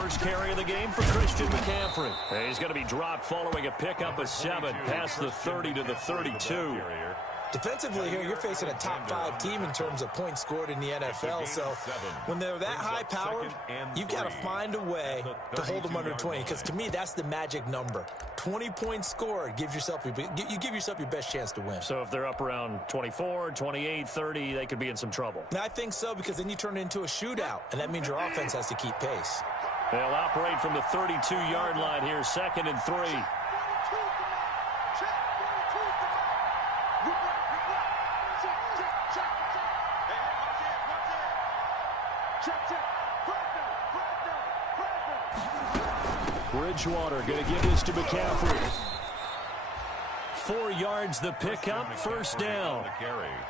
first carry of the game for Christian McCaffrey. He's going to be dropped following a pickup of 7 past the 30 to the 32. Defensively here, you're facing a top-5 team in terms of points scored in the NFL. So when they're that high-powered, you've got to find a way to hold them under 20. Because to me, that's the magic number. 20 points scored gives yourself you give yourself your best chance to win. So if they're up around 24, 28, 30, they could be in some trouble. And I think so, because then you turn it into a shootout, and that means your offense has to keep pace. They'll operate from the 32-yard line here, 2nd and 3. Bridgewater going to give this to McCaffrey. 4 yards the pickup, first down.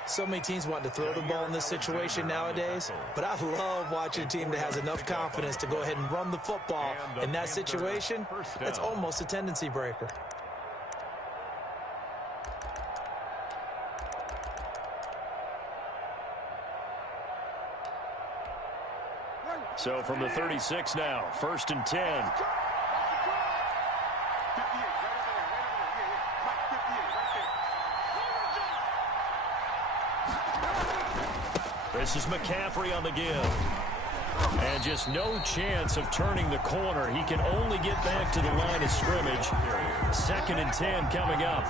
So many teams want to throw the ball in this situation nowadays, but I love watching a team that has enough confidence to go ahead and run the football in that situation. That's almost a tendency breaker. So from the 36 now, 1st and 10. This is McCaffrey on the give. And just no chance of turning the corner. He can only get back to the line of scrimmage. 2nd and 10 coming up.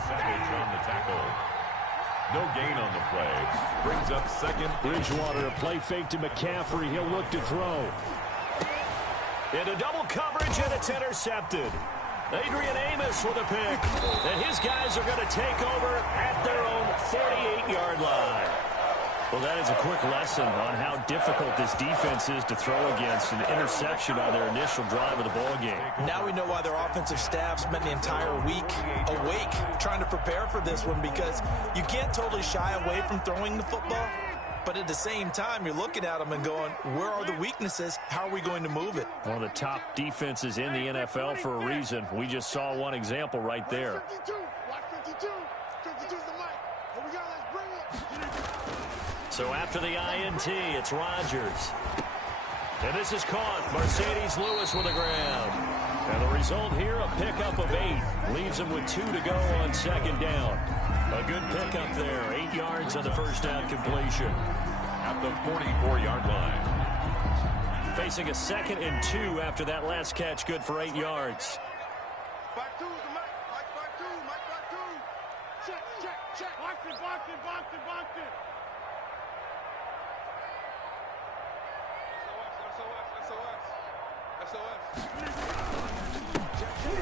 No gain on the play. Brings up 2nd. Bridgewater, a play fake to McCaffrey. He'll look to throw. Into double coverage, and it's intercepted. Adrian Amos with a pick. And his guys are going to take over at their own 48-yard line. Well, that is a quick lesson on how difficult this defense is to throw against. An interception on their initial drive of the ball game. Now we know why their offensive staff spent the entire week awake trying to prepare for this one, because you can't totally shy away from throwing the football, but at the same time, you're looking at them and going, where are the weaknesses? How are we going to move it? One of the top defenses in the NFL for a reason. We just saw one example right there. So after the INT, it's Rodgers. And this is caught. Mercedes Lewis with the ground. And the result here, a pickup of 8. Leaves him with 2 to go on 2nd down. A good pickup there. 8 yards on the first down completion. At the 44-yard line. Facing a 2nd and 2 after that last catch. Good for 8 yards. Check. Box it.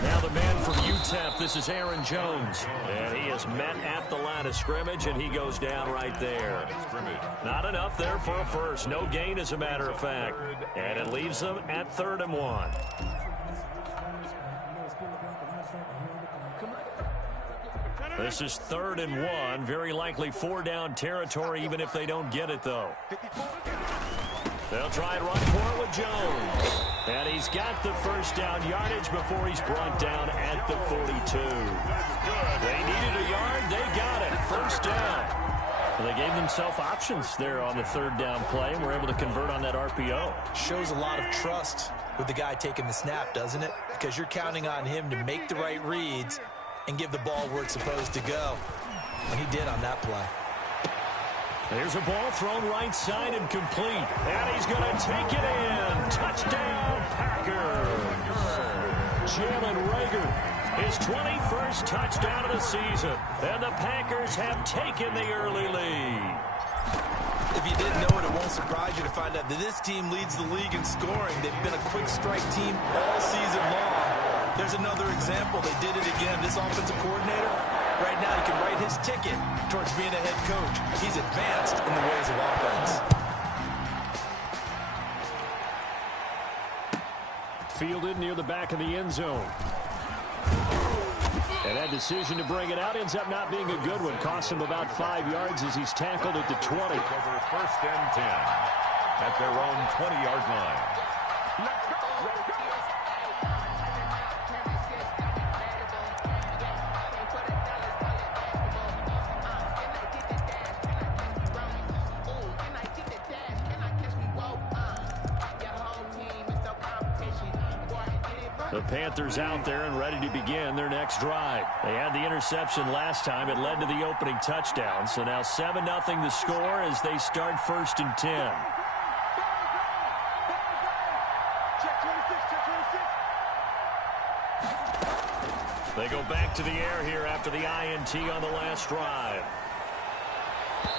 Now the man from UTEP, this is Aaron Jones. And he is met at the line of scrimmage, and he goes down right there. Not enough there for a first. No gain, as a matter of fact. And it leaves them at 3rd and 1. This is 3rd and 1. Very likely 4-down territory, even if they don't get it, though. They'll try and run for it with Jones. And he's got the first down yardage before he's brought down at the 42. They needed a yard. They got it. First down. Well, they gave themselves options there on the 3rd down play, and were able to convert on that RPO. Shows a lot of trust with the guy taking the snap, doesn't it? Because you're counting on him to make the right reads and give the ball where it's supposed to go. And he did on that play. There's a ball thrown right side and complete. And he's going to take it in. Touchdown, Packers. Jalen Reagor, his 21st touchdown of the season. And the Packers have taken the early lead. If you didn't know it, it won't surprise you to find out that this team leads the league in scoring. They've been a quick strike team all season long. There's another example. They did it again. This offensive coordinator, right now, he can write his ticket towards being a head coach. He's advanced in the ways of offense. Fielded near the back of the end zone. And that decision to bring it out ends up not being a good one. Cost him about 5 yards as he's tackled at the 20. Over 1st and 10 at their own 20-yard line. The Panthers out there and ready to begin their next drive. They had the interception last time. It led to the opening touchdown. So now 7-0 the score as they start 1st and 10. They go back to the air here after the INT on the last drive.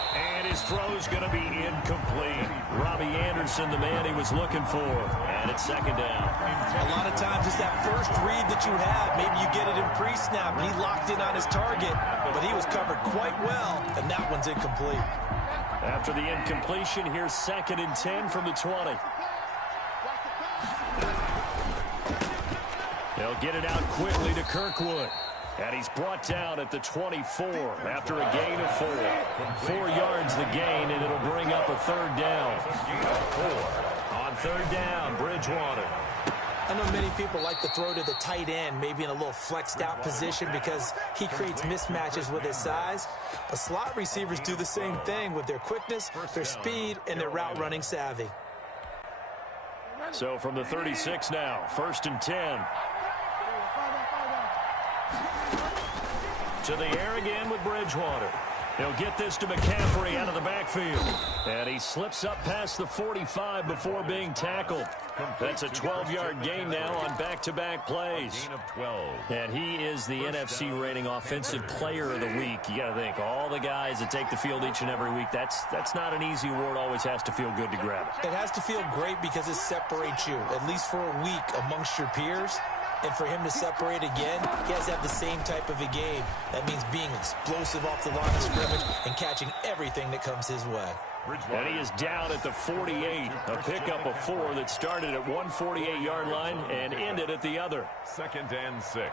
And his throw's going to be incomplete. Robbie Anderson, the man he was looking for. And it's 2nd down. A lot of times it's that first read that you have. Maybe you get it in pre-snap, and he locked in on his target, but he was covered quite well, and that one's incomplete. After the incompletion, here's 2nd and 10 from the 20. They'll get it out quickly to Kirkwood. And he's brought down at the 24 after a gain of 4. 4 yards the gain, and it'll bring up a 3rd down. 4 on 3rd down, Bridgewater. I know many people like to throw to the tight end, maybe in a little flexed out position because he creates mismatches with his size. But slot receivers do the same thing with their quickness, their speed, and their route running savvy. So from the 36 now, 1st and 10. To the air again with Bridgewater. He'll get this to McCaffrey out of the backfield. And he slips up past the 45 before being tackled. That's a 12-yard gain now on back-to-back plays. Gain of 12. And he is the NFC rating offensive player of the week. You got to think, all the guys that take the field each and every week, that's not an easy award. Always has to feel good to grab it. It has to feel great because it separates you, at least for a week, amongst your peers. And for him to separate again, he has to have the same type of a game. That means being explosive off the line of scrimmage and catching everything that comes his way. And he is down at the 48. A pickup of 4 that started at one 48-yard line and ended at the other. 2nd and 6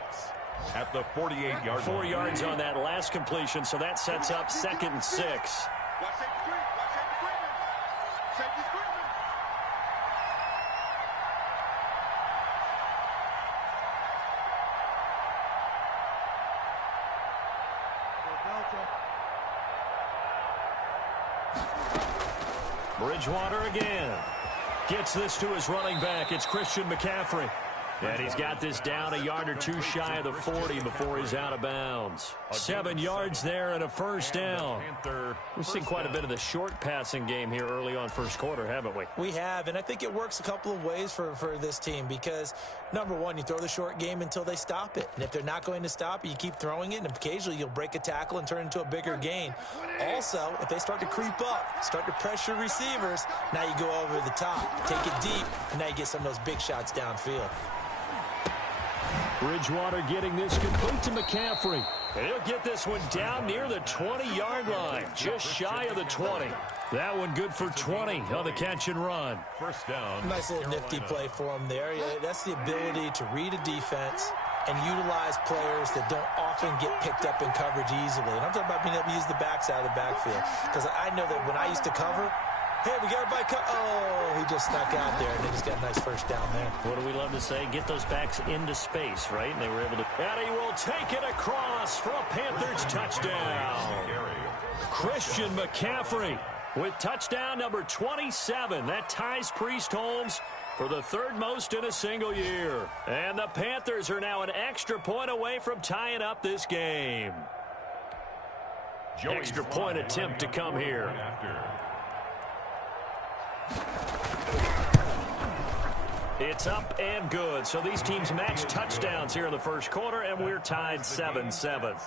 at the 48-yard line. 4 yards on that last completion, so that sets up 2nd and 6. Bridgewater again. Gets this to his running back. It's Christian McCaffrey. And he's got this down a yard or 2 shy of the 40 before he's out of bounds. 7 yards there and a 1st down. We've seen quite a bit of the short passing game here early on 1st quarter, haven't we? We have, and I think it works a couple of ways for this team because, number one, you throw the short game until they stop it. And if they're not going to stop it, you keep throwing it, and occasionally you'll break a tackle and turn it into a bigger gain. Also, if they start to creep up, start to pressure receivers, now you go over the top, take it deep, and now you get some of those big shots downfield. Bridgewater getting this complete to McCaffrey. And he'll get this one down near the 20-yard line, just shy of the 20. That one good for 20 on the catch and run. 1st down. Nice little nifty play for him there. That's the ability to read a defense and utilize players that don't often get picked up in coverage easily. And I'm talking about being able to use the backs out of the backfield. Because I know that when I used to cover, hey, we got everybody oh, he just snuck out there, and they just got a nice 1st down there. What do we love to say? Get those backs into space, right? And they were able to. And he will take it across for a Panthers touchdown. Christian McCaffrey with touchdown number 27. That ties Priest Holmes for the 3rd most in a single year. And the Panthers are now an extra point away from tying up this game. Extra point attempt to come here. It's up and good. So these teams match touchdowns here in the 1st quarter, and we're tied 7-7.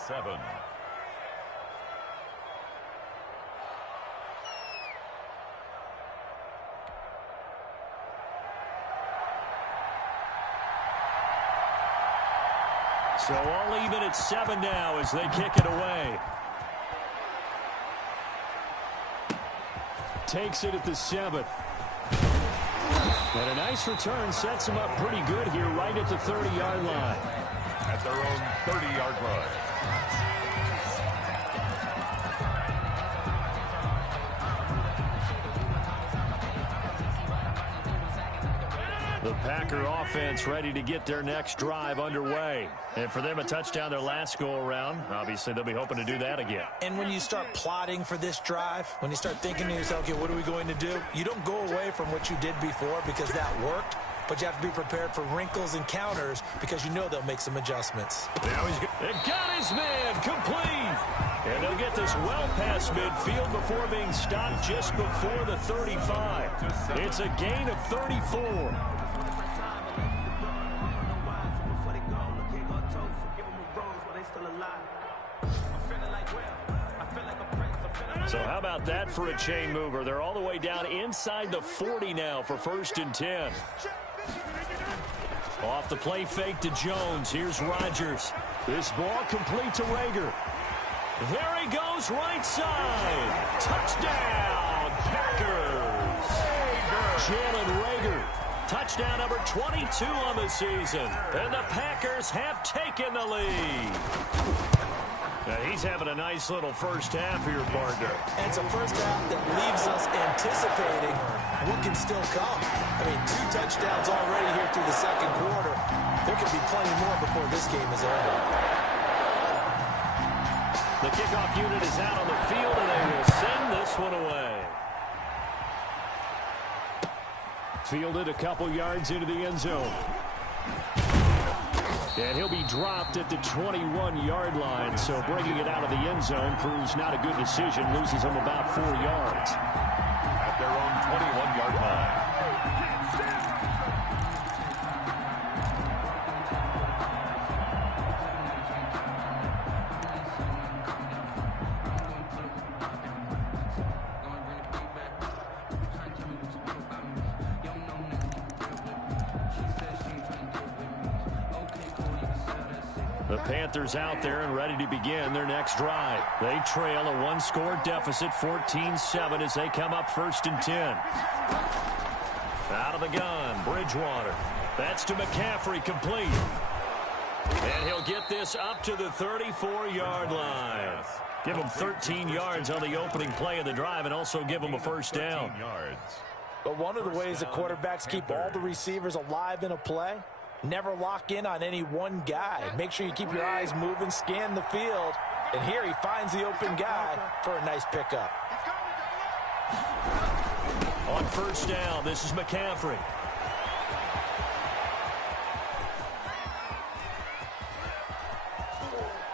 So all even at 7 now as they kick it away. Takes it at the 7. And a nice return sets him up pretty good here right at the 30-yard line. At their own 30-yard line. The Packer offense ready to get their next drive underway. And for them, a touchdown their last go-around. Obviously, they'll be hoping to do that again. And when you start plotting for this drive, when you start thinking to yourself, okay, what are we going to do? You don't go away from what you did before because that worked. but you have to be prepared for wrinkles and counters because you know they'll make some adjustments. Now it got his man complete. And they'll get this well past midfield before being stopped just before the 35. It's a gain of 34. So how about that for a chain mover? They're all the way down inside the 40 now for 1st and 10. Off the play fake to Jones. Here's Rodgers. This ball complete to Rager. There he goes, right side. Touchdown, Packers. Jalen Rager. Touchdown number 22 on the season. And the Packers have taken the lead. Now he's having a nice little first half here, partner. And it's a first half that leaves us anticipating what can still come. I mean, 2 touchdowns already here through the second quarter. There could be plenty more before this game is over. The kickoff unit is out on the field, and they will send this one away. Fielded a couple yards into the end zone. And he'll be dropped at the 21-yard line, so bringing it out of the end zone proves not a good decision. Loses him about 4 yards. At their own 21-yard line. The Panthers out there and ready to begin their next drive. They trail a 1-score deficit, 14-7, as they come up 1st and 10. Out of the gun, Bridgewater. That's to McCaffrey, complete. And he'll get this up to the 34-yard line. Give him 13 yards on the opening play of the drive and also give him a first down. But one of the ways the quarterbacks keep all the receivers alive in a play, never lock in on any one guy. Make sure you keep your eyes moving, scan the field. And here he finds the open guy for a nice pickup. On first down, this is McCaffrey.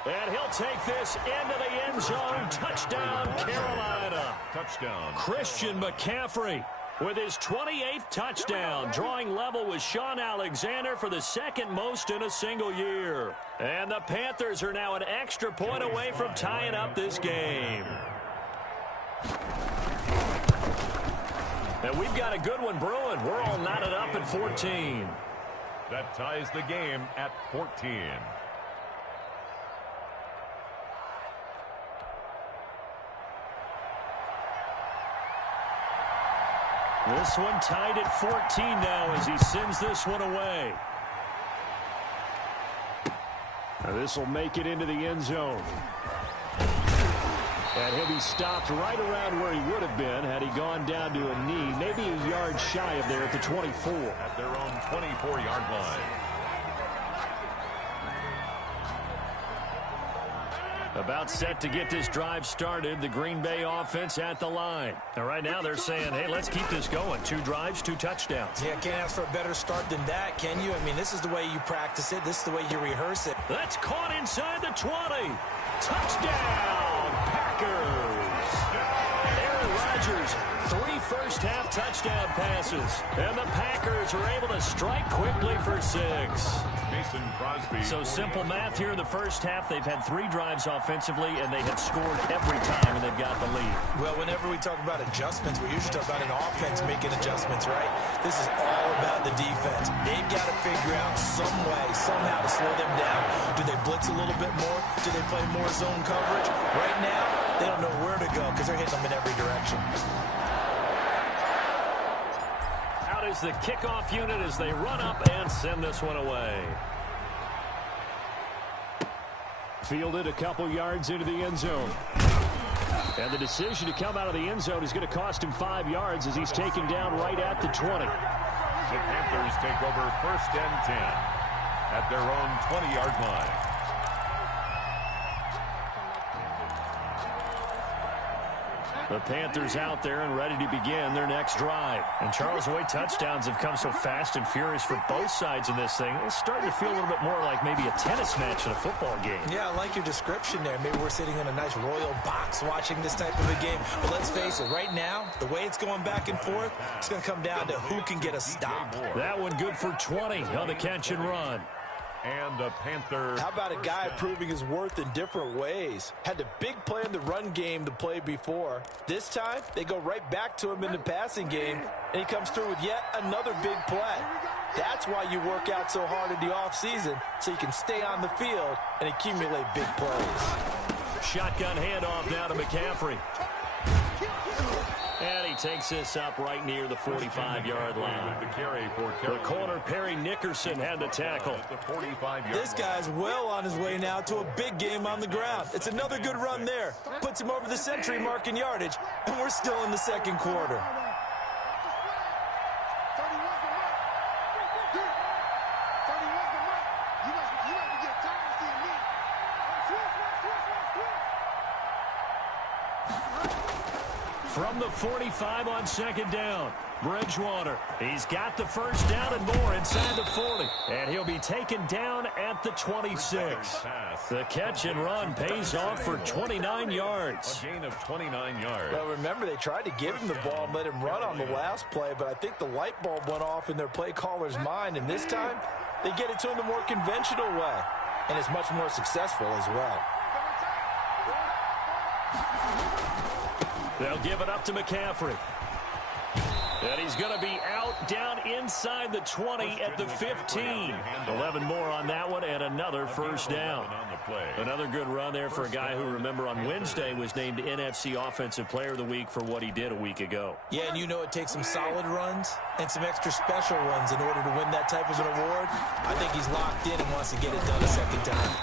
And he'll take this into the end zone. Touchdown, Carolina. Touchdown. Christian McCaffrey with his 28th touchdown, drawing level with Shaun Alexander for the 2nd most in a single year. And the Panthers are now an extra point away from tying up this game. And we've got a good one brewing. We're all knotted up at 14. That ties the game at 14. This one tied at 14 now as he sends this one away. Now this will make it into the end zone. And he'll be stopped right around where he would have been had he gone down to a knee, maybe a yard shy of there at the 24. At their own 24-yard line. About set to get this drive started, the Green Bay offense at the line. And right now they're saying, hey, let's keep this going. 2 drives, 2 touchdowns. Yeah, can't ask for a better start than that, can you? I mean, this is the way you practice it. This is the way you rehearse it. That's caught inside the 20. Touchdown, Packers. Aaron Rodgers, 3 first-half touchdown passes. And the Packers are able to strike quickly for 6. Mason Crosby. So simple math here in the first half. They've had 3 drives offensively, and they have scored every time when they've got the lead. Well, whenever we talk about adjustments, we usually talk about an offense making adjustments, right? This is all about the defense. They've got to figure out some way, somehow to slow them down. Do they blitz a little bit more? Do they play more zone coverage? Right now, they don't know where to go because they're hitting them in every direction. Out is the kickoff unit as they run up and send this one away. Fielded a couple yards into the end zone. And the decision to come out of the end zone is going to cost him 5 yards as he's taken down right at the 20. The Panthers take over 1st and 10 at their own 20-yard line. The Panthers out there and ready to begin their next drive. And Charles, the way touchdowns have come so fast and furious for both sides in this thing, it's starting to feel a little bit more like maybe a tennis match in a football game. Yeah, I like your description there. Maybe we're sitting in a nice royal box watching this type of a game. But let's face it, right now, the way it's going back and forth, it's going to come down to who can get a stop. That one good for 20 on the catch and run. And the Panthers. How about a guy proving his worth in different ways? Had a big play in the run game to play before. This time, they go right back to him in the passing game, and he comes through with yet another big play. That's why you work out so hard in the offseason, so you can stay on the field and accumulate big plays. Shotgun handoff now to McCaffrey. And he takes this up right near the 45-yard line. The corner, Perry Nickerson, had the tackle. This guy's well on his way now to a big game on the ground. It's another good run there. Puts him over the century mark in yardage, and we're still in the second quarter. From the 45 on second down, Bridgewater. He's got the first down and more inside the 40. And he'll be taken down at the 26. The catch and run pays off for 29 yards. A gain of 29 yards. Well, remember, they tried to give him the ball and let him run on the last play, but I think the light bulb went off in their play caller's mind, and this time they get it to him the more conventional way, and it's much more successful as well. They'll give it up to McCaffrey. And he's going to be out down inside the 20 at the 15. 11 more on that one and another first down. Another good run there for a guy who, remember, on Wednesday was named NFC Offensive Player of the Week for what he did a week ago. Yeah, and you know it takes some solid runs and some extra special runs in order to win that type of an award. I think he's locked in and wants to get it done a second time.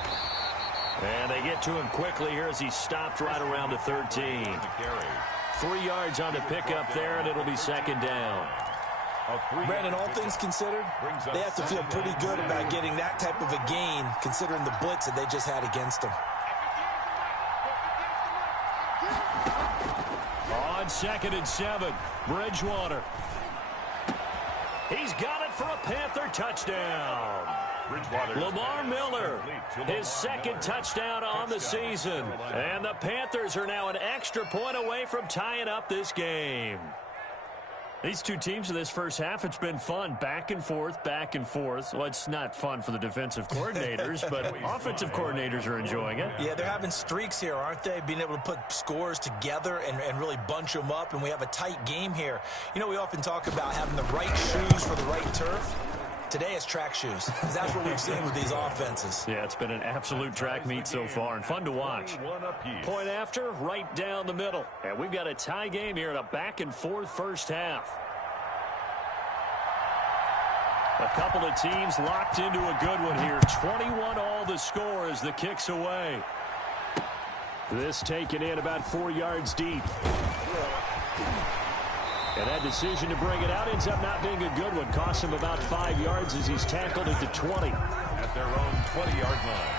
And they get to him quickly here as he stopped right around the 13. 3 yards on the pickup there, and it'll be second down. Brandon, all things considered, they have to feel pretty good about getting that type of a gain, considering the blitz that they just had against them. On second and 7, Bridgewater. He's got it for a Panther touchdown. Lamar Miller, his second touchdown on the season. And the Panthers are now an extra point away from tying up this game. These two teams in this first half, it's been fun. Back and forth, back and forth. Well, it's not fun for the defensive coordinators, but offensive coordinators are enjoying it. Yeah, they're having streaks here, aren't they? Being able to put scores together and really bunch them up, and we have a tight game here. You know, we often talk about having the right shoes for the right turf. Today it's track shoes. That's what we've seen with these offenses. Yeah, it's been an absolute track meet so far and fun to watch. Point after, right down the middle. And we've got a tie game here in a back-and-forth first half. A couple of teams locked into a good one here. 21 all the score as the kick's away. This taken in about 4 yards deep. And that decision to bring it out ends up not being a good one. Costs him about 5 yards as he's tackled at the 20. At their own 20-yard line.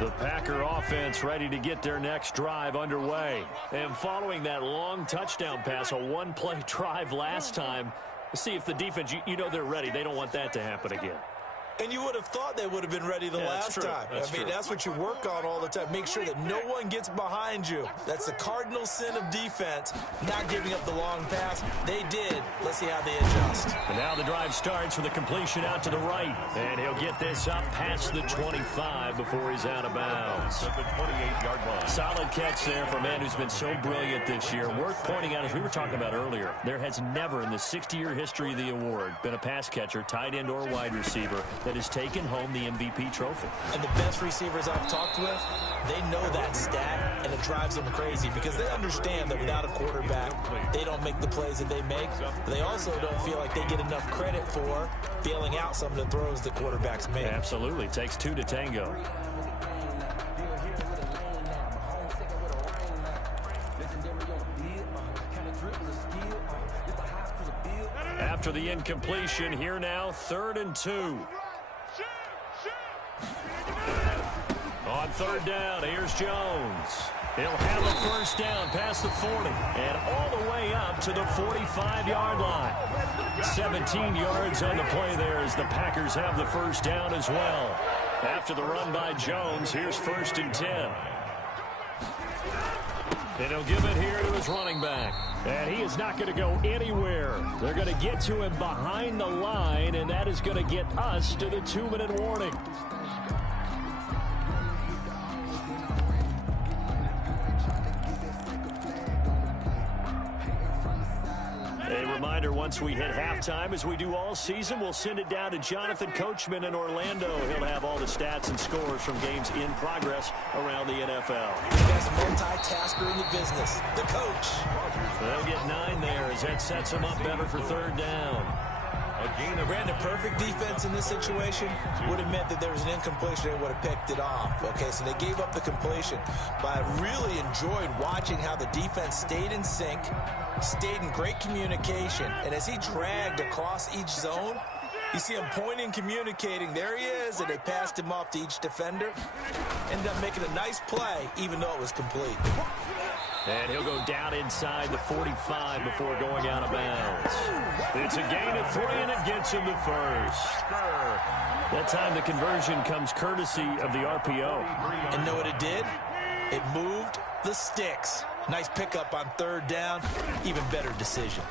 The Packer offense ready to get their next drive underway. And following that long touchdown pass, a one-play drive last time, see if the defense, you know they're ready. They don't want that to happen again. And you would have thought they would have been ready the last time. That's what you work on all the time. Make sure that no one gets behind you. That's the cardinal sin of defense, not giving up the long pass. They did. Let's see how they adjust. And now the drive starts with a completion out to the right. And he'll get this up past the 25 before he's out of bounds. At the 28-yard line. Solid catch there for a man who's been so brilliant this year. Worth pointing out, as we were talking about earlier, there has never in the 60-year history of the award been a pass catcher, tight end, or wide receiver that has taken home the MVP trophy. And the best receivers I've talked with, they know that stat, and it drives them crazy because they understand that without a quarterback, they don't make the plays that they make. They also don't feel like they get enough credit for bailing out some of the throws that quarterbacks make. Absolutely. Takes two to tango. after the incompletion. Here now, 3rd and 2. On 3rd down, here's Jones. He'll have a 1st down past the 40 and all the way up to the 45-yard line. 17 yards on the play there as the Packers have the 1st down as well. After the run by Jones, here's 1st and 10. And he'll give it here to his running back. And he is not going to go anywhere. They're going to get to him behind the line, and that is going to get us to the 2-minute warning. A reminder, once we hit halftime, as we do all season, we'll send it down to Jonathan Coachman in Orlando. He'll have all the stats and scores from games in progress around the NFL. The best multitasker in the business, the coach. They'll get 9 there as that sets them up better for 3rd down. Brandon, perfect defense in this situation would have meant that there was an incompletion. They would have picked it off. Okay, so they gave up the completion. But I really enjoyed watching how the defense stayed in sync, stayed in great communication. And as he dragged across each zone, you see him pointing, communicating. There he is, and they passed him off to each defender. Ended up making a nice play, even though it was complete. And he'll go down inside the 45 before going out of bounds. It's a gain of 3, and it gets him the 1st. That time the conversion comes courtesy of the RPO. And know what it did? It moved the sticks. Nice pickup on 3rd down. Even better decision.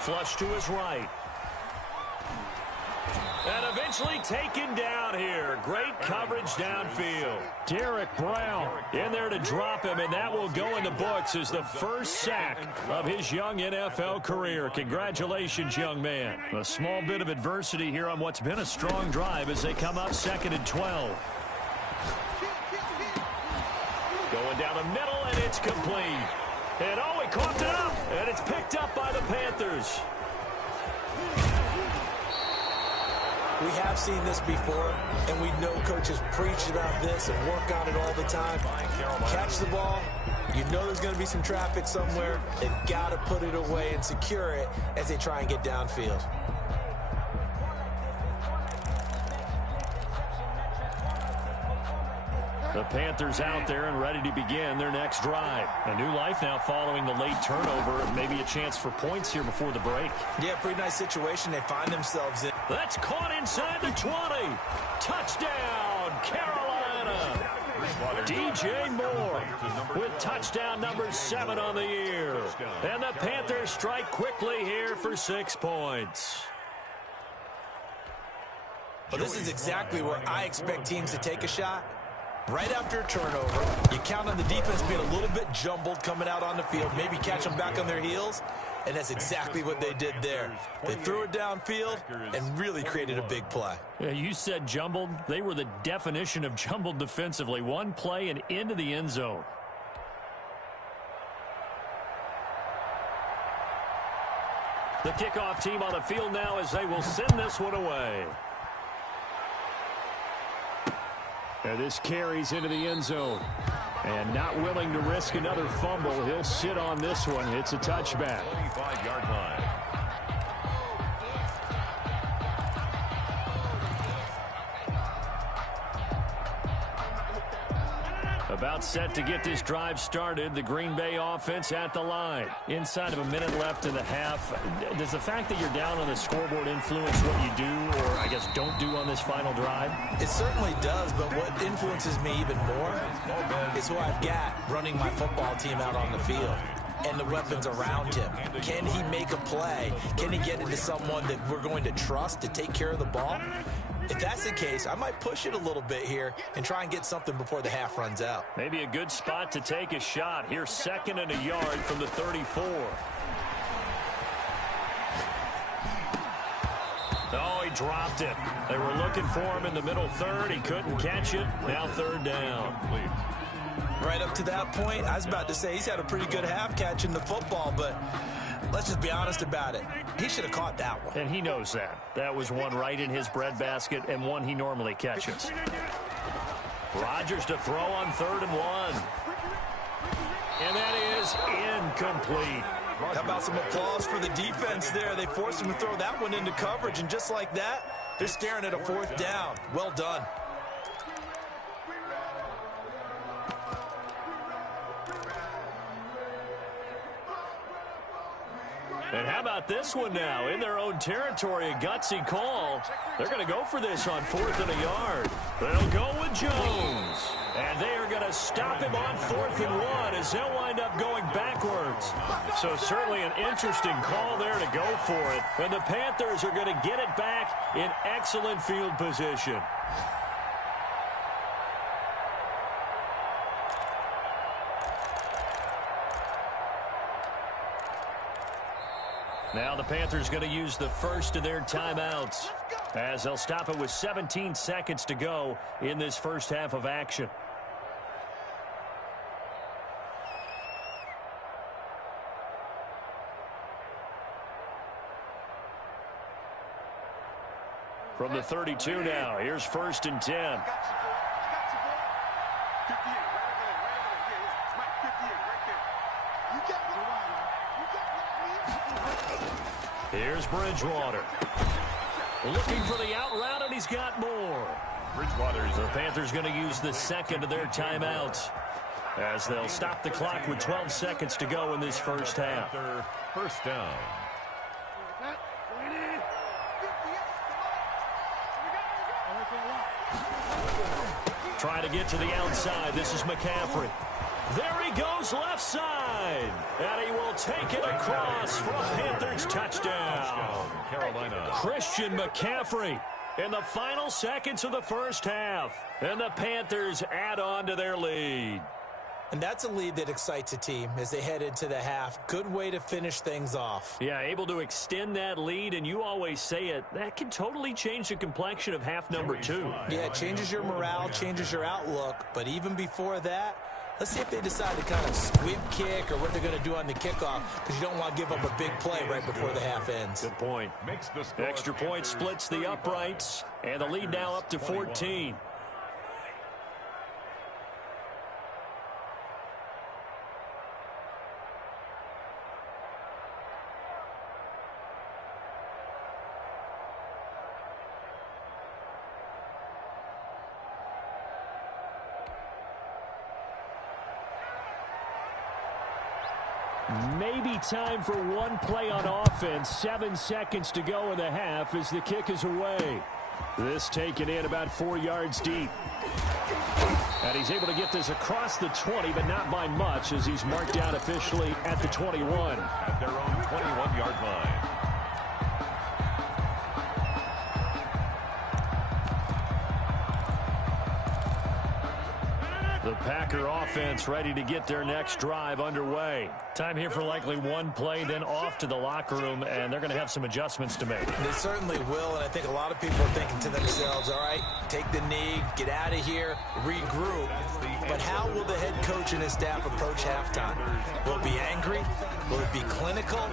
Flush to his right. And eventually taken down here. Great coverage downfield. Derek Brown in there to drop him, and that will go in the books as the 1st sack of his young NFL career. Congratulations, young man. A small bit of adversity here on what's been a strong drive as they come up 2nd and 12. Going down the middle, and it's complete. And oh, he coughed it up, and it's picked up by the Panthers. We have seen this before, and we know coaches preach about this and work on it all the time. Catch the ball. You know there's going to be some traffic somewhere. They've got to put it away and secure it as they try and get downfield. The Panthers out there and ready to begin their next drive. A new life now following the late turnover. Maybe a chance for points here before the break. Yeah, pretty nice situation they find themselves in. That's caught inside the 20. Touchdown, Carolina. DJ Moore with touchdown number 7 on the year. And the Panthers strike quickly here for 6 points. Well, this is exactly where I expect teams to take a shot. Right after a turnover, you count on the defense being a little bit jumbled coming out on the field, maybe catch them back on their heels, and that's exactly what they did there. They threw it downfield and really created a big play. Yeah, you said jumbled. They were the definition of jumbled defensively. One play and into the end zone. The kickoff team on the field now as they will send this one away. And this carries into the end zone. And not willing to risk another fumble. He'll sit on this one. It's a touchback. 25-yard line. About set to get this drive started. The Green Bay offense at the line. Inside of a minute left in the half. Does the fact that you're down on the scoreboard influence what you do, or I guess don't do on this final drive? It certainly does, but what influences me even more is who I've got running my football team out on the field and the weapons around him. Can he make a play? Can he get into someone that we're going to trust to take care of the ball? If that's the case, I might push it a little bit here and try and get something before the half runs out. Maybe a good spot to take a shot. Here's 2nd and a yard from the 34. Oh, he dropped it. They were looking for him in the middle third. He couldn't catch it. Now 3rd down. Right up to that point, I was about to say he's had a pretty good half catching the football, but let's just be honest about it. He should have caught that one. And he knows that. That was one right in his breadbasket and one he normally catches. Rodgers to throw on 3rd and 1. And that is incomplete. How about some applause for the defense there? They forced him to throw that one into coverage, and just like that, they're staring at a 4th down. Well done. And how about this one now? In their own territory, a gutsy call. They're going to go for this on 4th and a yard. They'll go with Jones. And they are going to stop him on 4th and 1 as they'll wind up going backwards. So certainly an interesting call there to go for it. And the Panthers are going to get it back in excellent field position. Now the Panthers going to use the first of their timeouts as they'll stop it with 17 seconds to go in this first half of action. From the 32 now, here's 1st and 10. Here's Bridgewater. Looking for the out route, and he's got more. The Panthers going to use the second of their timeouts as they'll stop the clock with 12 seconds to go in this first half. First down. Trying to get to the outside. This is McCaffrey. There he goes, left side. And he will take it across for a Panthers touchdown. Carolina. Christian McCaffrey in the final seconds of the first half. And the Panthers add on to their lead. And that's a lead that excites a team as they head into the half. Good way to finish things off. Yeah, able to extend that lead, and you always say it, that can totally change the complexion of half number 2. Yeah, it changes your morale, changes your outlook. But even before that, let's see if they decide to kind of squib kick or what they're going to do on the kickoff, because you don't want to give up a big play right before the half ends. Good point. Extra point splits the uprights, and the lead now up to 14. Maybe time for one play on offense. 7 seconds to go in the half as the kick is away. This taken in about 4 yards deep. And he's able to get this across the 20, but not by much as he's marked out officially at the 21. At their own 21-yard line. The Packer offense ready to get their next drive underway. Time here for likely one play, then off to the locker room, and they're going to have some adjustments to make. They certainly will, and I think a lot of people are thinking to themselves, all right, take the knee, get out of here, regroup. But how will the head coach and his staff approach halftime? Will it be angry? Will it be clinical?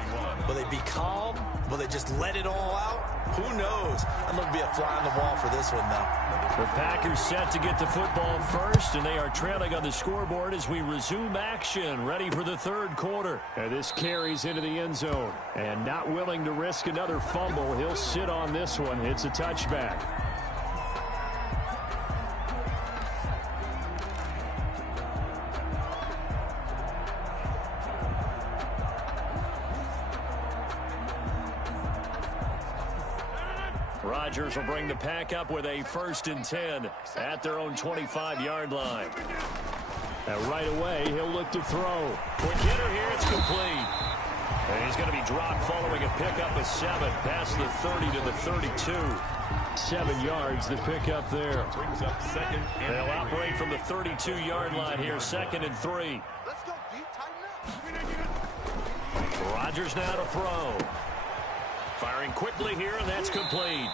Will they be calm? Will they just let it all out? Who knows? I'd love to be a fly on the wall for this one, though. The Packers set to get the football first, and they are trailing on the scoreboard as we resume action, ready for the third quarter. And this carries into the end zone. And not willing to risk another fumble, he'll sit on this one. It's a touchback. Rodgers will bring the Pack up with a 1st and 10 at their own 25-yard line. And right away, he'll look to throw. Quick hitter here, it's complete. And he's going to be dropped following a pickup of 7 past the 30 to the 32. 7 yards, the pickup there. Brings up 2nd and They'll operate from the 32-yard line here, 2nd and 3. Let's go deep, tighten up. Rodgers now to throw. Firing quickly here, and that's complete.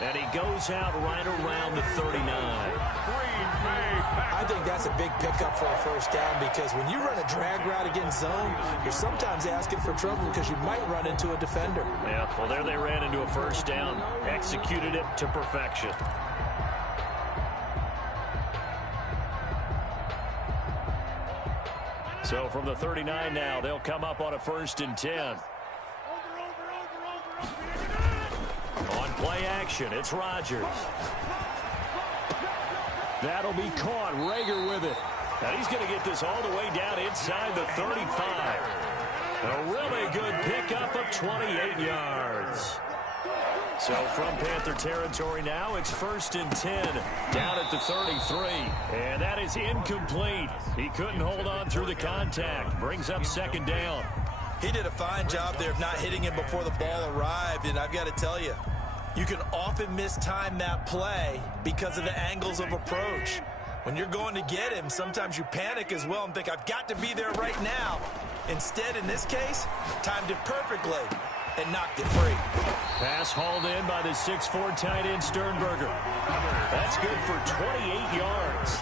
And he goes out right around the 39. I think that's a big pickup for a first down, because when you run a drag route against zone, you're sometimes asking for trouble because you might run into a defender. Yeah, well, there they ran into a first down. Executed it to perfection. So from the 39 now, they'll come up on a 1st and 10. On play action, it's Rodgers. That'll be caught. Rager with it. And he's going to get this all the way down inside the 35. A really good pickup of 28 yards. So from Panther territory now, it's 1st and 10 down at the 33. And that is incomplete. He couldn't hold on through the contact. Brings up 2nd down. He did a fine job there of not hitting him before the ball arrived. And I've got to tell you, you can often mistime that play because of the angles of approach. When you're going to get him, sometimes you panic as well and think, I've got to be there right now. Instead, in this case, timed it perfectly and knocked it free. Pass hauled in by the 6'4" tight end Sternberger. That's good for 28 yards.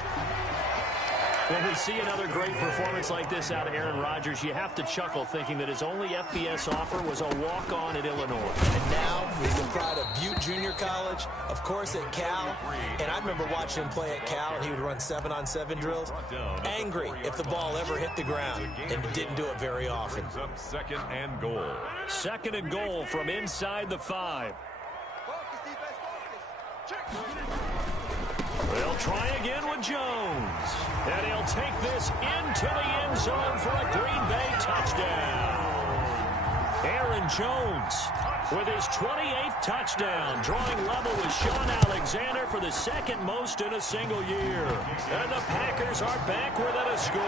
When we see another great performance like this out of Aaron Rodgers, you have to chuckle thinking that his only FBS offer was a walk-on at Illinois. And now he's the pride of Butte Junior College, of course at Cal. And I remember watching him play at Cal, and he would run 7-on-7 drills. Angry if the ball ever hit the ground, and he didn't do it very often. 2nd and goal. 2nd and goal from inside the 5. They'll try again with Jones. And he'll take this into the end zone for a Green Bay touchdown. Aaron Jones with his 28th touchdown, drawing level with Sean Alexander for the 2nd most in a single year. And the Packers are back within a score.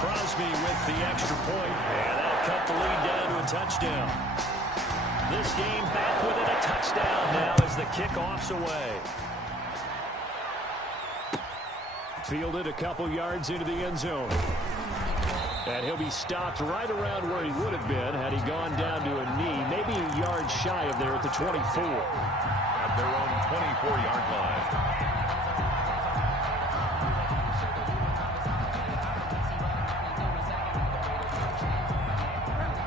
Crosby with the extra point, and that'll cut the lead down to a touchdown. This game back within a touchdown now as the kickoff's away. Fielded a couple yards into the end zone. And he'll be stopped right around where he would have been had he gone down to a knee, maybe a yard shy of there at the 24. At their own 24-yard line.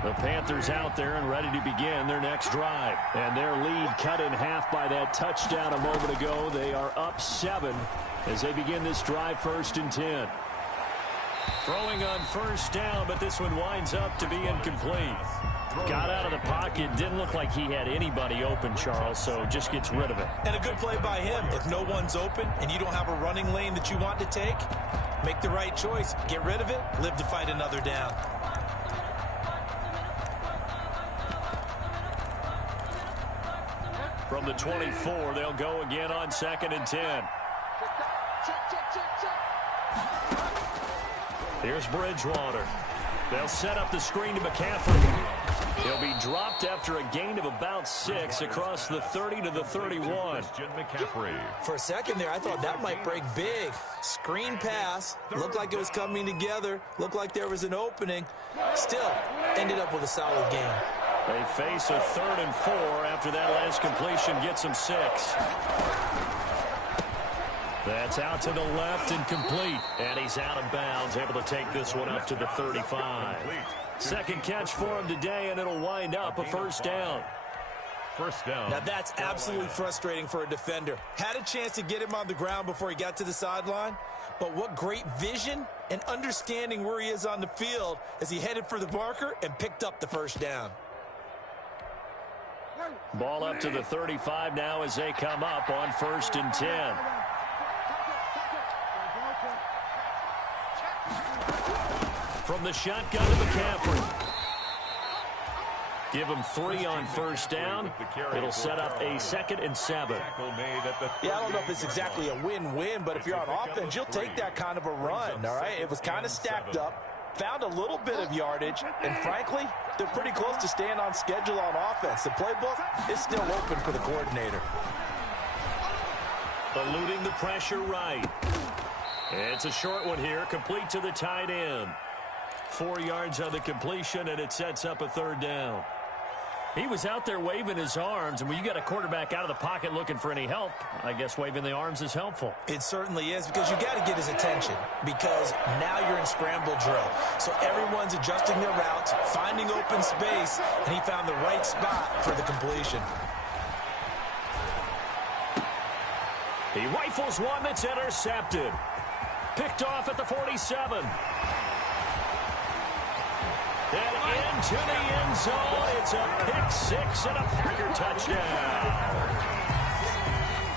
The Panthers out there and ready to begin their next drive. And their lead cut in half by that touchdown a moment ago. They are up 7 as they begin this drive, 1st and 10. Throwing on 1st down, but this one winds up to be incomplete. Got out of the pocket. Didn't look like he had anybody open, Charles, so just gets rid of it. And a good play by him. If no one's open and you don't have a running lane that you want to take, make the right choice. Get rid of it. Live to fight another down. From the 24, they'll go again on 2nd and 10. Here's Bridgewater. They'll set up the screen to McCaffrey. He'll be dropped after a gain of about 6 across the 30 to the 31. For a second there, I thought that might break big. Screen pass. Looked like it was coming together. Looked like there was an opening. Still, ended up with a solid game. They face a 3rd and 4 after that last completion gets them 6. That's out to the left and complete. And he's out of bounds, able to take this one up to the 35. 2nd catch for him today, and it'll wind up a 1st down. 1st down. Now that's absolutely frustrating for a defender. Had a chance to get him on the ground before he got to the sideline, but what great vision and understanding where he is on the field as he headed for the marker and picked up the 1st down. Ball up to the 35 now as they come up on 1st and 10. From the shotgun to McCaffrey. Give him 3 on 1st down. It'll set up a 2nd and 7. Yeah, I don't know if it's exactly a win-win, but if you're on offense, you'll take that kind of a run, all right? It was kind of stacked up, found a little bit of yardage, and frankly, they're pretty close to staying on schedule on offense. The playbook is still open for the coordinator. Eluding the pressure right. It's a short one here, complete to the tight end. 4 yards on the completion, and it sets up a 3rd down. He was out there waving his arms, and when you got a quarterback out of the pocket looking for any help, I guess waving the arms is helpful. It certainly is, because you got to get his attention, because now you're in scramble drill. So everyone's adjusting their routes, finding open space, and he found the right spot for the completion. He rifles one that's intercepted. Picked picked off at the 47. And into the end zone. It's a pick six and a Packer touchdown.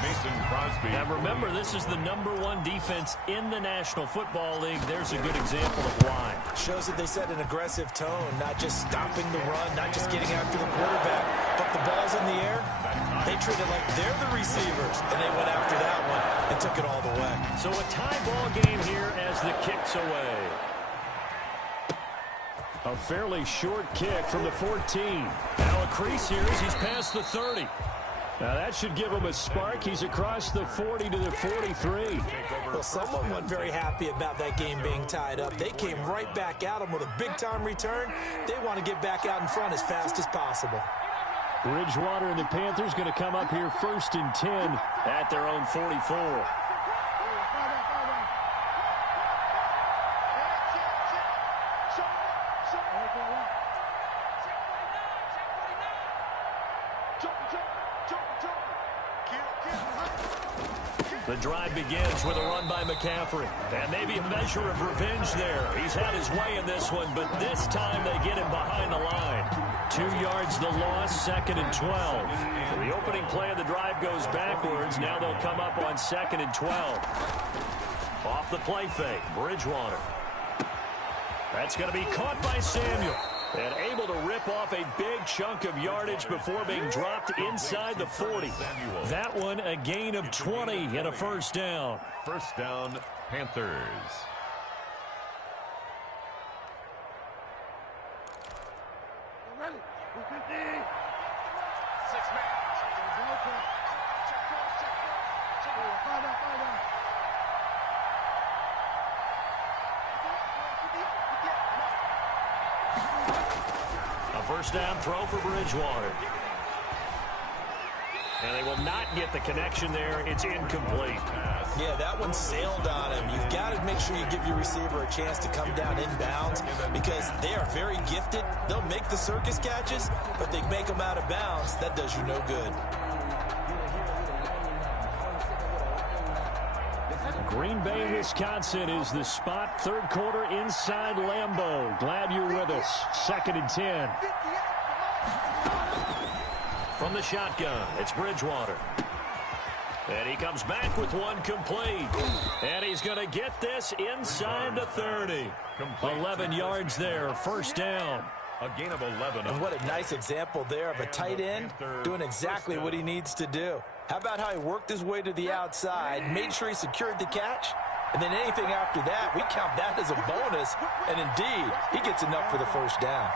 Mason Crosby. Now remember, this is the #1 defense in the National Football League. There's a good example of why. Shows that they set an aggressive tone, not just stopping the run, not just getting after the quarterback, but the ball's in the air. They treat it like they're the receivers, and they went after that one and took it all the way. So a tie ball game here as the kick's away. A fairly short kick from the 14. Now a crease here as he's past the 30. Now that should give him a spark. He's across the 40 to the 43. Well, someone wasn't very happy about that game being tied up. They came right back at him with a big-time return. They want to get back out in front as fast as possible. Bridgewater and the Panthers going to come up here 1st and 10 at their own 44. The drive begins with a run by McCaffrey. And maybe a measure of revenge there. He's had his way in this one, but this time they get him behind the line. 2 yards the loss, 2nd and 12. The opening play of the drive goes backwards. Now they'll come up on 2nd and 12. Off the play fake, Bridgewater. That's going to be caught by Samuel. And able to rip off a big chunk of yardage before being dropped inside the 40. That one a gain of 20 and a first down. First down, Panthers. First down throw for Bridgewater. And they will not get the connection there. It's incomplete. Yeah, that one sailed on him. You've got to make sure you give your receiver a chance to come down inbounds because they are very gifted. They'll make the circus catches, but they make them out of bounds. That does you no good. Green Bay, Wisconsin is the spot. 3rd quarter inside Lambeau. Glad you're with us. 2nd and 10. From the shotgun, it's Bridgewater. And he comes back with one complete. And he's going to get this inside the 30. 11 yards there, first down. A gain of 11. And what a nice example there of a tight end doing exactly what he needs to do. How about how he worked his way to the outside, made sure he secured the catch, and then anything after that, we count that as a bonus. And indeed, he gets enough for the first down.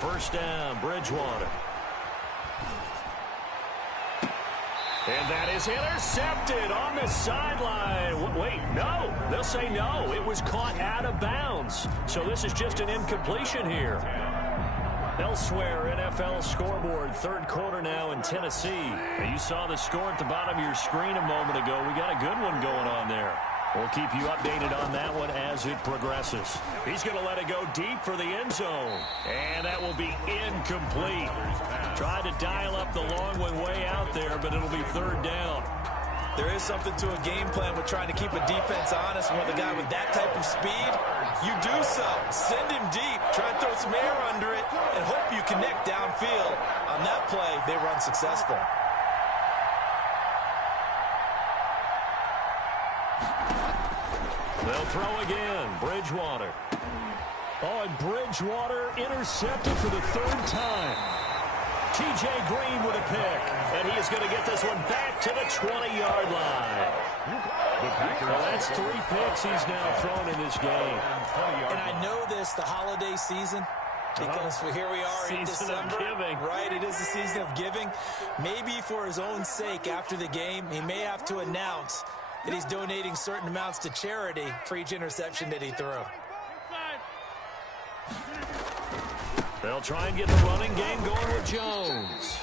First down, Bridgewater. And that is intercepted on the sideline. Wait, no. They'll say no. It was caught out of bounds. So this is just an incompletion here. Elsewhere, NFL scoreboard, 3rd quarter now in Tennessee. And you saw the score at the bottom of your screen a moment ago. We got a good one going on there. We'll keep you updated on that one as it progresses. He's going to let it go deep for the end zone. And that will be incomplete. Tried to dial up the long one way out there, but it'll be 3rd down. There is something to a game plan with trying to keep a defense honest. With a guy with that type of speed, you do so. Send him deep. Try and throw some air under it and hope you connect downfield. On that play, they run successful. They'll throw again. Bridgewater. Oh, and Bridgewater intercepted for the 3rd time. T.J. Green with a pick. And he is going to get this one back to the 20-yard line. Well, that's 3 picks he's now thrown in this game. And I know this, the holiday season, because here we are in December. Season of giving. Right, it is the season of giving. Maybe for his own sake after the game, he may have to announce that he's donating certain amounts to charity for each interception that he threw. They'll try and get the running game going with Jones.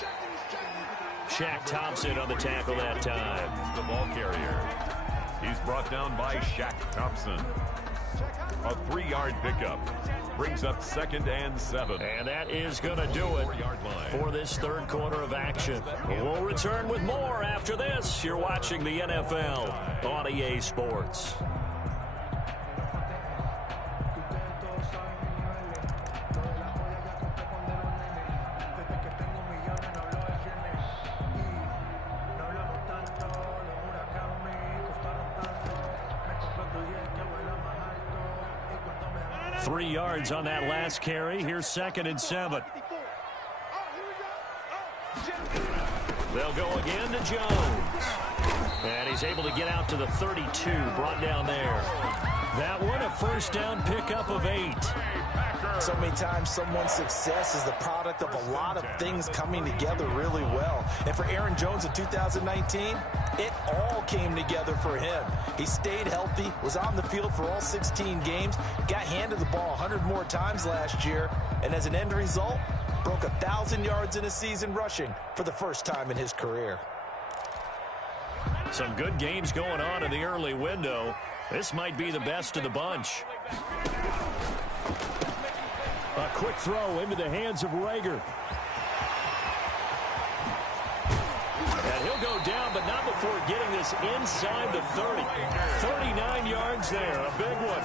Shaq Thompson on the tackle that time. The ball carrier. He's brought down by Shaq Thompson. A 3-yard pickup. Brings up 2nd and 7. And that is going to do it for this third quarter of action. We'll return with more after this. You're watching the NFL on EA Sports. Three yards on that last carry. Here's 2nd and 7. They'll go again to Jones. And he's able to get out to the 32, brought down there. That one, a first down pickup of 8. So many times someone's success is the product of a lot of things coming together really well. And for Aaron Jones in 2019, it all came together for him. He stayed healthy, was on the field for all 16 games, got handed the ball 100 more times last year, and as an end result, broke 1,000 yards in a season rushing for the first time in his career. Some good games going on in the early window. This might be the best of the bunch. A quick throw into the hands of Rager. And he'll go down, but not before getting this inside the 30. 39 yards there, a big one.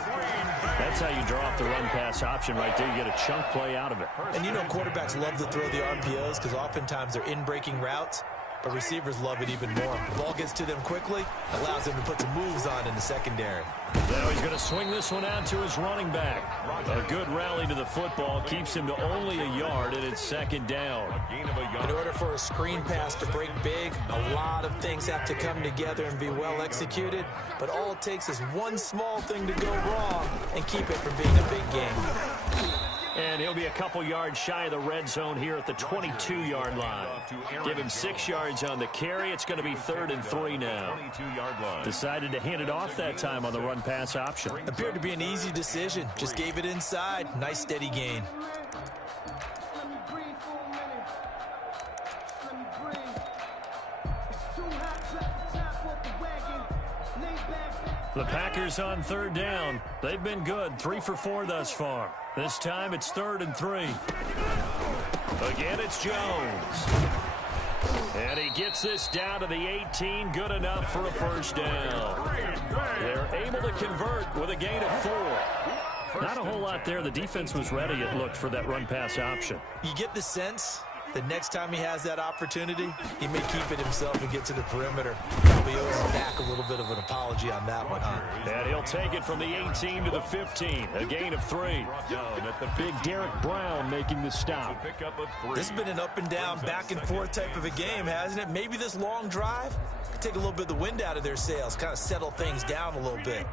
That's how you draw up the run-pass option right there. You get a chunk play out of it. And you know quarterbacks love to throw the RPOs because oftentimes they're in-breaking routes. But receivers love it even more. The ball gets to them quickly, allows them to put some moves on in the secondary. Now he's going to swing this one out to his running back. A good rally to the football keeps him to only a yard, and it's 2nd down. In order for a screen pass to break big, a lot of things have to come together and be well executed. But all it takes is one small thing to go wrong and keep it from being a big game. And he'll be a couple yards shy of the red zone here at the 22-yard line. Give him 6 yards on the carry. It's going to be 3rd and 3 now. Decided to hand it off that time on the run-pass option. Appeared to be an easy decision. Just gave it inside. Nice steady gain. The Packers on 3rd down. They've been good, 3 for 4 thus far. This time it's 3rd and 3. Again, it's Jones. And he gets this down to the 18, good enough for a first down. They're able to convert with a gain of 4. Not a whole lot there. The defense was ready, it looked, for that run-pass option. You get the sense the next time he has that opportunity, he may keep it himself and get to the perimeter. Probably owes him back a little bit of an apology on that one, huh? And he'll take it from the 18 to the 15. A gain of 3. Big Derek Brown making the stop. This has been an up and down, back and forth type of a game, hasn't it? Maybe this long drive could take a little bit of the wind out of their sails, kind of settle things down a little bit.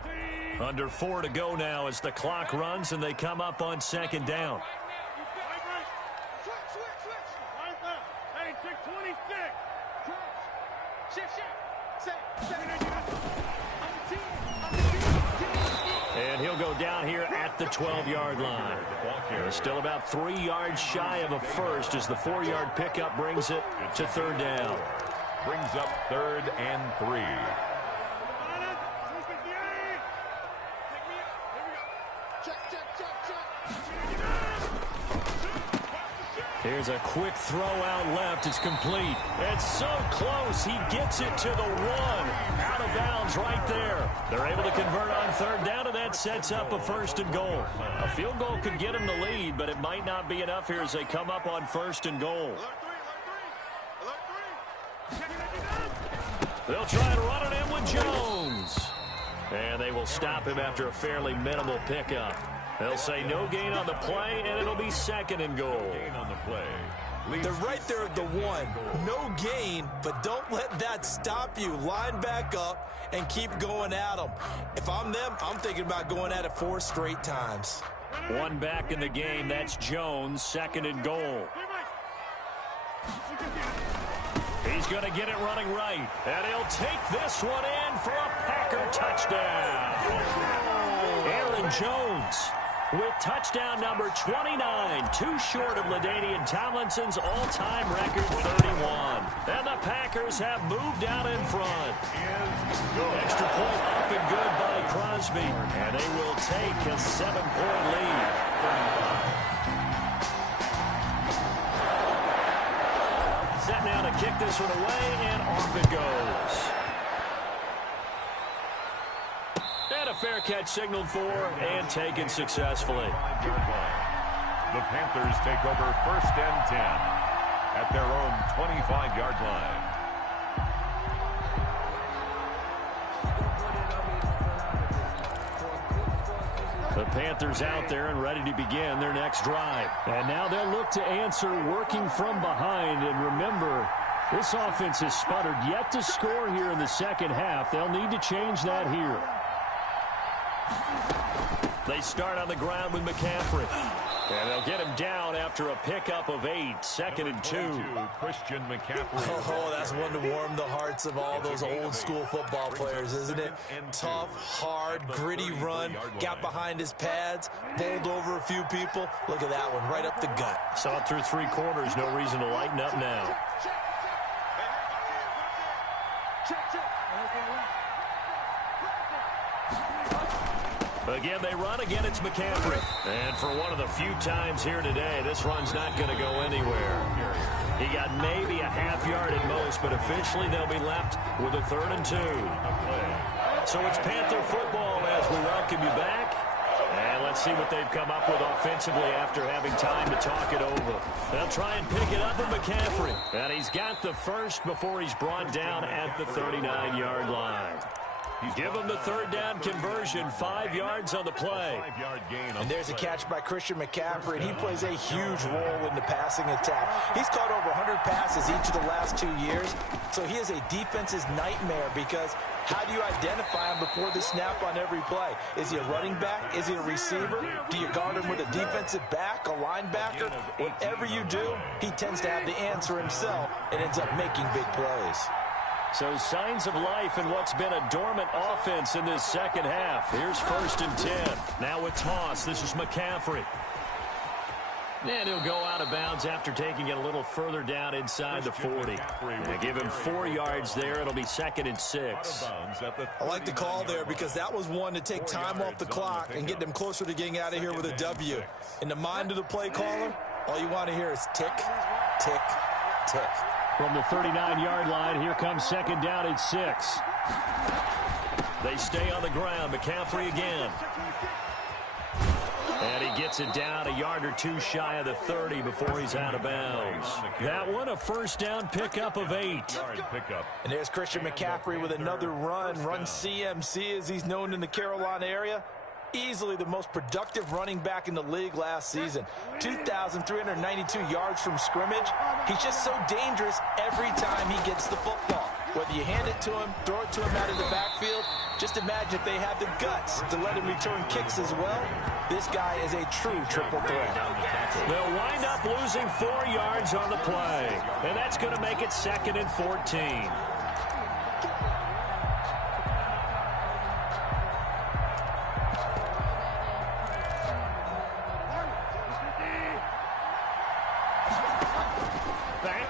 Under 4 to go now as the clock runs and they come up on 2nd down. And he'll go down here at the 12-yard line. Still about 3 yards shy of a first as the 4-yard pickup brings it to 3rd down. Brings up 3rd and 3. Here's a quick throw out left. It's complete. It's so close. He gets it to the 1. Out of bounds right there. They're able to convert on 3rd down, and that sets up a 1st and goal. A field goal could get him the lead, but it might not be enough here as they come up on 1st and goal. They'll try to run it in with Jones. And they will stop him after a fairly minimal pickup. They'll say no gain on the play, and it'll be 2nd and goal. They're right there at the 1. No gain, but don't let that stop you. Line back up and keep going at them. If I'm them, I'm thinking about going at it 4 straight times. One back in the game. That's Jones, 2nd and goal. He's going to get it running right. And he'll take this one in for a Packer touchdown. Aaron Jones with touchdown number 29, too short of LaDainian Tomlinson's all-time record 31. And the Packers have moved out in front. Extra point up and good by Crosby, and they will take a 7-point lead. Set now to kick this one away, and off it goes. And a fair catch signaled for and taken successfully. The Panthers take over 1st and 10 at their own 25-yard line. The Panthers out there and ready to begin their next drive. And now they'll look to answer working from behind. And remember, this offense has sputtered yet to score here in the second half. They'll need to change that here. They start on the ground with McCaffrey. And they'll get him down after a pickup of 8, 2nd and 2. Christian McCaffrey. Oh, that's one to warm the hearts of all those old-school football players, isn't it? Tough, hard, gritty run, got behind his pads, bowled over a few people. Look at that one, right up the gut. Saw it through 3 quarters, no reason to lighten up now. Again, they run. Again, it's McCaffrey. And for one of the few times here today, this run's not going to go anywhere. He got maybe a half yard at most, but officially they'll be left with a 3rd and 2. So it's Panther football as we welcome you back. And let's see what they've come up with offensively after having time to talk it over. They'll try and pick it up with McCaffrey. And he's got the first before he's brought down at the 39-yard line. Give him the 3rd down conversion, 5 yards on the play. And there's a catch by Christian McCaffrey, and he plays a huge role in the passing attack. He's caught over 100 passes each of the last 2 years, so he is a defense's nightmare because how do you identify him before the snap on every play? Is he a running back? Is he a receiver? Do you guard him with a defensive back, a linebacker? Whatever you do, he tends to have the answer himself and ends up making big plays. So signs of life in what's been a dormant offense in this second half. Here's 1st and 10. Now a toss. This is McCaffrey. And he'll go out of bounds after taking it a little further down inside the 40. And give him 4 yards there. It'll be 2nd and 6. I like the call there because that was one to take time off the clock and get them closer to getting out of here with a W. In the mind of the play caller, all you want to hear is tick, tick, tick. From the 39-yard line, here comes 2nd down and 6. They stay on the ground. McCaffrey again. And he gets it down a yard or 2 shy of the 30 before he's out of bounds. That one, a 1st down pickup of 8. And there's Christian McCaffrey with another run CMC as he's known in the Carolina area. Easily the most productive running back in the league last season. 2,392 yards from scrimmage. He's just so dangerous every time he gets the football. Whether you hand it to him, throw it to him out of the backfield, just imagine if they have the guts to let him return kicks as well. This guy is a true triple threat. They'll wind up losing 4 yards on the play. And that's going to make it 2nd and 14.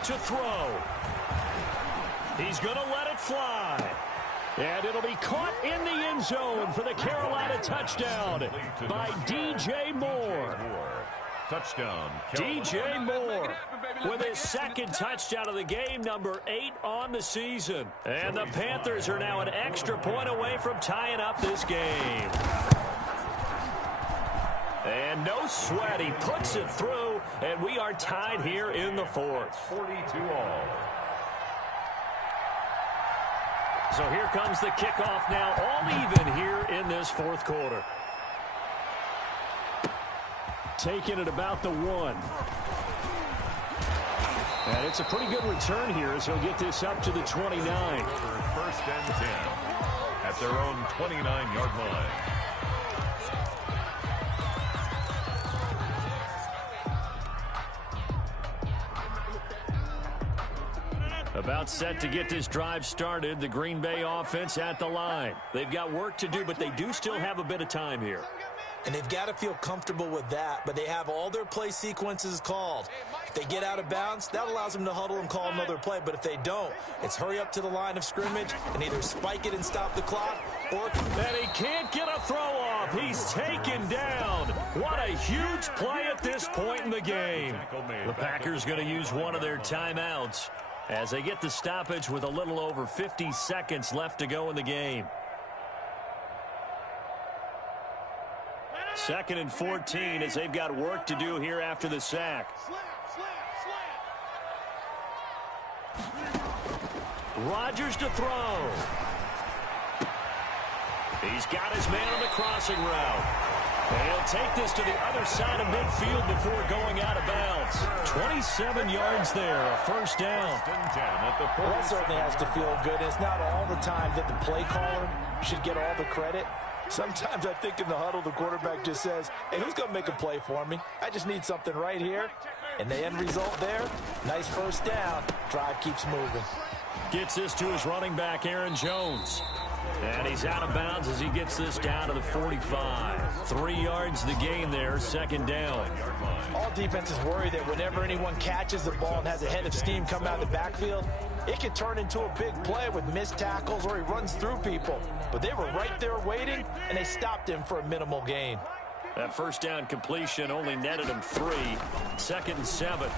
To throw. He's going to let it fly. And it'll be caught in the end zone for the Carolina touchdown by DJ Moore. Touchdown. DJ Moore with his 2nd touchdown of the game, number 8 on the season. And the Panthers are now an extra point away from tying up this game. And no sweat, he puts it through, and we are tied here in the 4th. 42-all. So here comes the kickoff now, all even here in this 4th quarter. Taking it about the 1. And it's a pretty good return here as he'll get this up to the 29. 1st and 10 at their own 29-yard line. About set to get this drive started, the Green Bay offense at the line. They've got work to do, but they do still have a bit of time here. And they've got to feel comfortable with that, but they have all their play sequences called. If they get out of bounds, that allows them to huddle and call another play. But if they don't, it's hurry up to the line of scrimmage and either spike it and stop the clock, or... And he can't get a throw off. He's taken down. What a huge play at this point in the game. The Packers going to use one of their timeouts as they get the stoppage with a little over 50 seconds left to go in the game. 2nd and 14 as they've got work to do here after the sack. Rodgers to throw. He's got his man on the crossing route. And he'll take this to the other side of midfield before going out of bounds. 27 yards there, a first down. Well, that certainly has to feel good. It's not all the time that the play caller should get all the credit. Sometimes I think in the huddle, the quarterback just says, hey, who's going to make a play for me? I just need something right here. And the end result there, nice first down. Drive keeps moving. Gets this to his running back, Aaron Jones. And he's out of bounds as he gets this down to the 45. 3 yards the game there, 2nd down. All defenses worry that whenever anyone catches the ball and has a head of steam come out of the backfield, it can turn into a big play with missed tackles or he runs through people. But they were right there waiting, and they stopped him for a minimal gain. That first down completion only netted him 3. 2nd and 7.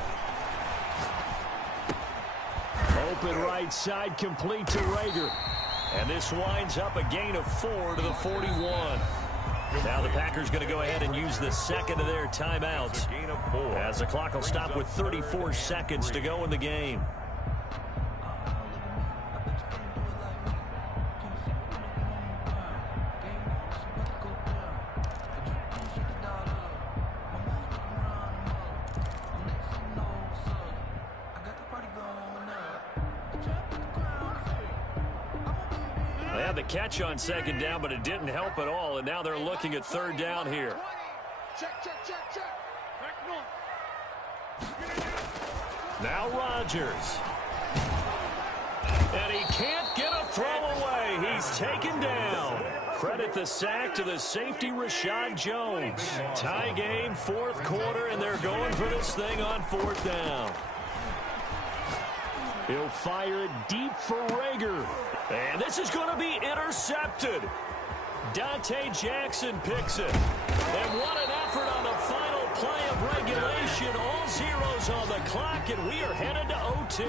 Open right side, complete to Rager. And this winds up a gain of 4 to the 41. Now the Packers going to go ahead and use the second of their timeouts as the clock will stop with 34 seconds to go in the game. They had the catch on 2nd down, but it didn't help at all, and now they're looking at 3rd down here. Now Rodgers. And he can't get a throw away. He's taken down. Credit the sack to the safety, Rashad Jones. Tie game, 4th quarter, and they're going for this thing on 4th down. He'll fire it deep for Rager. And this is going to be intercepted. Dante Jackson picks it. And what an effort on the final play of regulation. All zeros on the clock, and we are headed to OT.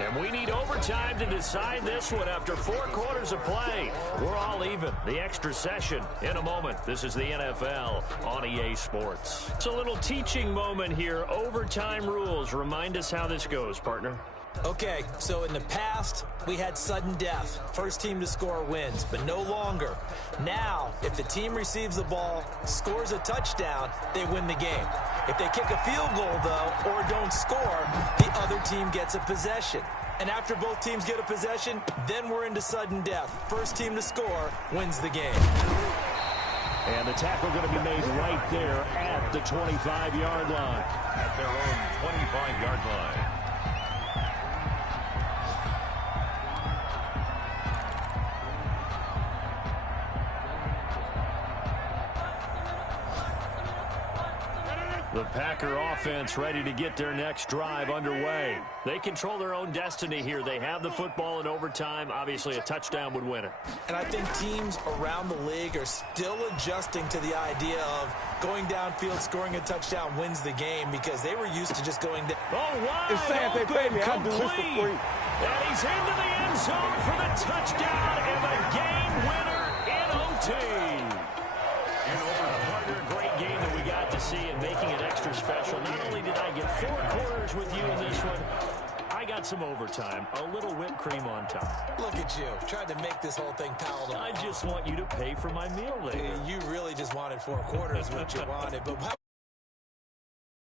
And we need overtime to decide this one after 4 quarters of play. We're all even. The extra session in a moment. This is the NFL on EA Sports. It's a little teaching moment here. Overtime rules. Remind us how this goes, partner. Okay, so in the past, we had sudden death. First team to score wins, but no longer. Now, if the team receives the ball, scores a touchdown, they win the game. If they kick a field goal, though, or don't score, the other team gets a possession. And after both teams get a possession, then we're into sudden death. First team to score wins the game. And the tackle going to be made right there at the 25-yard line. At their own 25-yard line. The Packer offense ready to get their next drive underway. They control their own destiny here. They have the football in overtime. Obviously, a touchdown would win it. And I think teams around the league are still adjusting to the idea of going downfield, scoring a touchdown wins the game because they were used to just going down. Oh, wide it's sad they pay me. I'll do this for free. And he's into the end zone for the touchdown and the game winner in OT. Great game that we got to see and making it extra special. Not only did I get 4 quarters with you in this one, I got some overtime, a little whipped cream on top. Look at you, trying to make this whole thing palatable. I just want you to pay for my meal later. You really just wanted 4 quarters, what you wanted. But